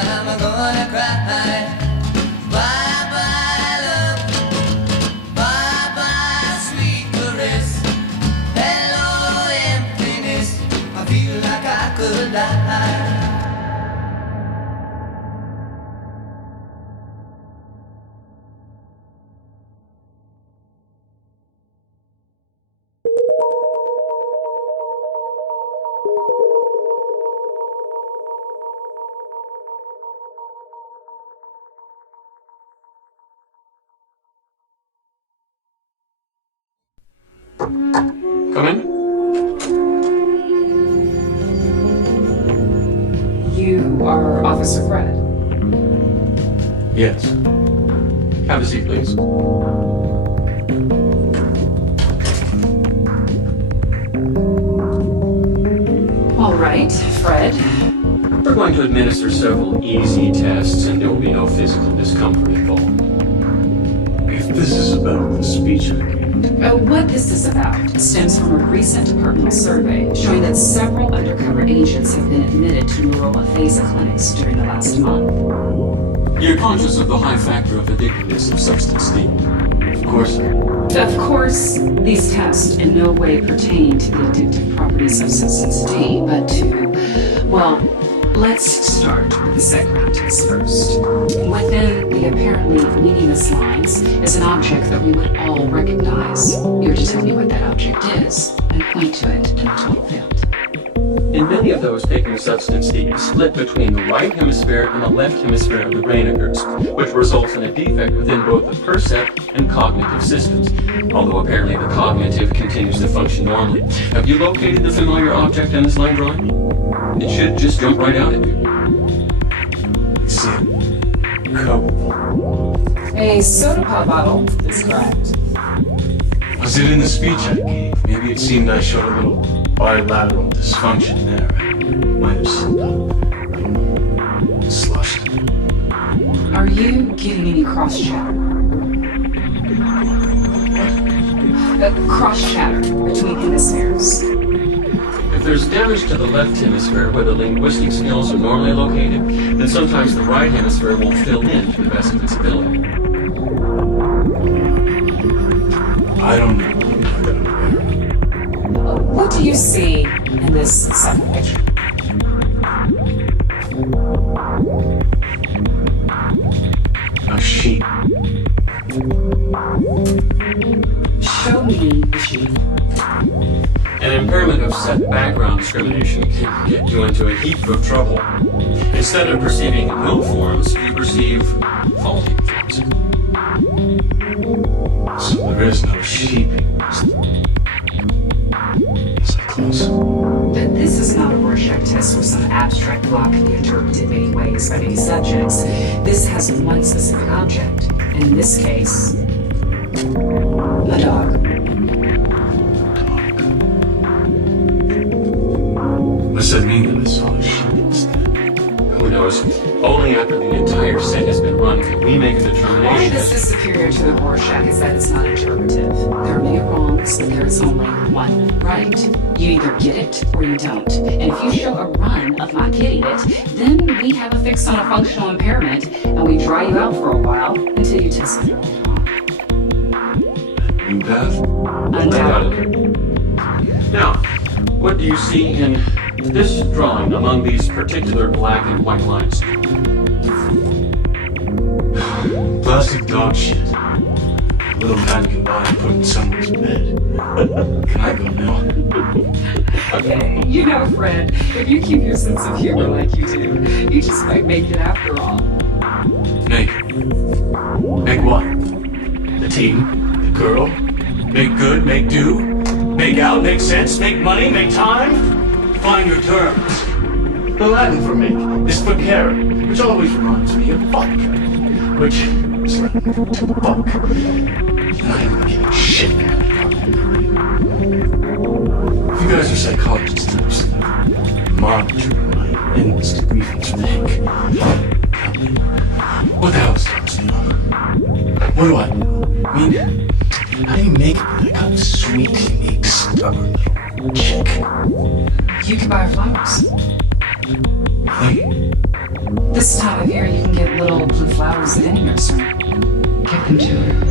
I'm gonna cry. Bye bye love, bye bye sweet caress. Hello emptiness, I feel like I could die. Come in. You are Officer Fred. Yes. Have a seat, please. All right, Fred. We're going to administer several easy tests, and there will be no physical discomfort involved. If this is about the speech I gave. What this is about stems from a recent departmental survey showing that several undercover agents have been admitted to neural aphasia clinics during the last month. You're conscious of the high factor of addictiveness of substance D? Of course. Of course, these tests in no way pertain to the addictive properties of substance D, but to, well, let's start with the second test first. Within the apparently meaningless lines is an object that we would all recognize. You're to tell me what that object is and point to it in a total field. In many of those taking substance D, the split between the right hemisphere and the left hemisphere of the brain occurs, which results in a defect within both the percept and cognitive systems, although apparently the cognitive continues to function normally. Have you located the familiar object in this line drawing? It should just jump right out at you. See it. Cup. A soda pop bottle is correct. Was it in the speech I gave? Maybe it seemed I showed a little bilateral dysfunction there. I might have slipped up. I don't know. Slushed. Are you getting any cross chatter? Cross chatter between hemispheres. If there's damage to the left hemisphere where the linguistic skills are normally located, then sometimes the right hemisphere won't fill in to the best of its ability. I don't know. What do you see in this second picture? A sheep. Show me the sheep. An impairment of set background discrimination can get you into a heap of trouble. Instead of perceiving no forms, you perceive faulty forms. So there is no sheep. Is that close? This is not a Rorschach test where some abstract law can be interpreted many ways by many subjects. This has one specific object, and in this case, a dog. What's that mean that I saw a sheep instead? Who knows? Only after the entire set has been run can we make a Why determination. this is superior to the Rorschach is that it's not interpretive. There are many wrongs, but there is only one right. You either get it or you don't. And if you show a run of not getting it, then we have a fix on a functional impairment, and we dry you out for a while until you test it wrong. New path? Undoubtedly. Now, what do you see in this drawing among these particular black and white lines? Plastic dog shit. A little time can buy and put in someone's bed. Can I go now? Okay, you know, Fred, if you keep your sense of humor like you do, you just might make it after all. Make. Make what? The team? The girl? Make good? Make do? Make out? Make sense? Make money? Make time? Find your terms. The Latin for make is facere, which always reminds me of fuck, which is Latin to fuck. And I ain't giving shit. If you guys are psychologists types, monitoring my endless debriefings from Hank, tell me, what the hell is Thomas doing? What do I do? I mean, how do you make it with that kind of sweet, unique, stubborn little chick? You can buy her flowers. Really? This time of year, you can get little blue flowers in any nursery. Get them to her.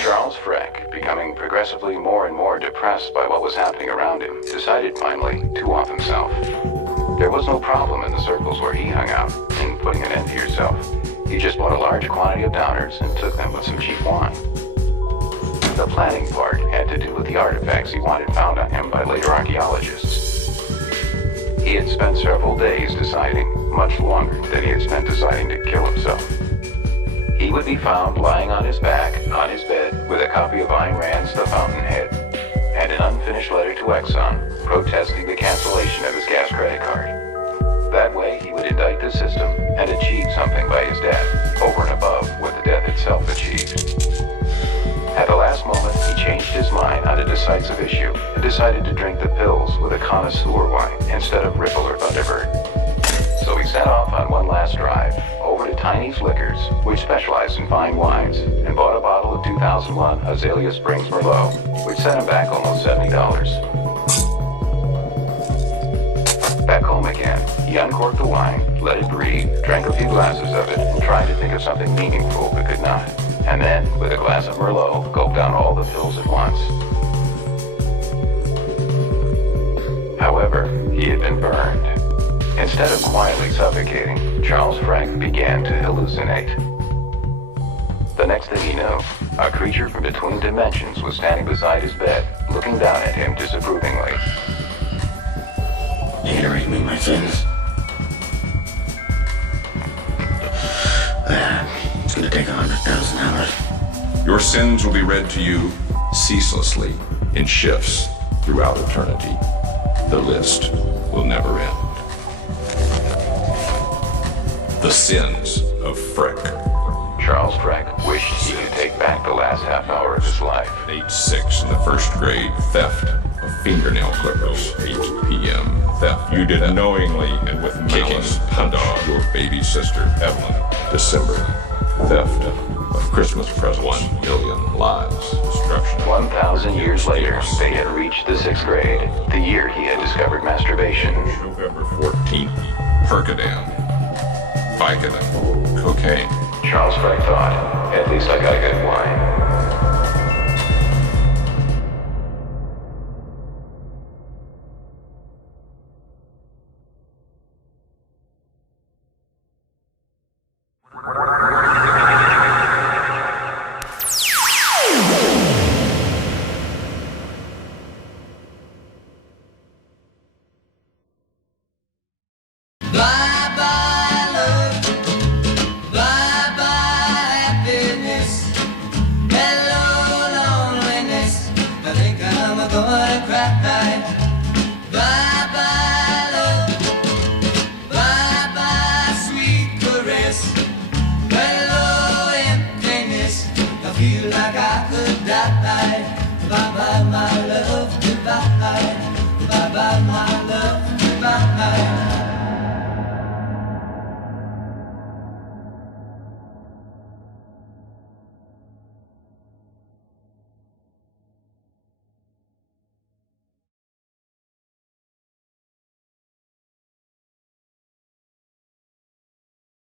Charles Freck, becoming progressively more and more depressed by what was happening around him, decided finally to off himself. There was no problem in the circles where he hung out in putting an end to yourself. He just bought a large quantity of downers and took them with some cheap wine. The planning part had to do with the artifacts he wanted found on him by later archaeologists. He had spent several days deciding, much longer than he had spent deciding to kill himself. He would be found lying on his back, on his bed, with a copy of Ayn Rand's The Fountainhead, and an unfinished letter to Exxon, protesting the cancellation of his gas credit card. That way, he would indict the system and achieve something by his death, over and above what the death itself achieved. At the last moment, he changed his mind on a decisive issue and decided to drink the pills with a connoisseur wine instead of Ripple or Thunderbird. So he set off on one last drive, over to Tiny's Liquors, which specialized in fine wines, and bought a bottle of 2001 Azalea Springs Merlot, which set him back almost $70. Back home again, he uncorked the wine, let it breathe, drank a few glasses of it, and tried to think of something meaningful but could not. And then, with a glass of Merlot, gulped down all the pills at once. However, he had been burned. Instead of quietly suffocating, Charles Freck began to hallucinate. The next thing he knew, a creature from between dimensions was standing beside his bed, looking down at him disapprovingly. You here to read me my sins? It's gonna take 100,000 hours. Your sins will be read to you ceaselessly in shifts throughout eternity. The list will never end. The sins of Freck. Charles Freck wished he could take back the last half hour of his life. Age 6 in the first grade, theft of fingernail clippers. 8 p.m. theft. You did knowingly and with malice punch your baby sister, Evelyn. December, theft of Christmas presents. 1 million lives. Destruction. 1,000 years later, they had reached the 6th grade, the year he had discovered masturbation. November 14th, Percodan. Vicodin. Cocaine. Charles Freck thought, at least I got good wine.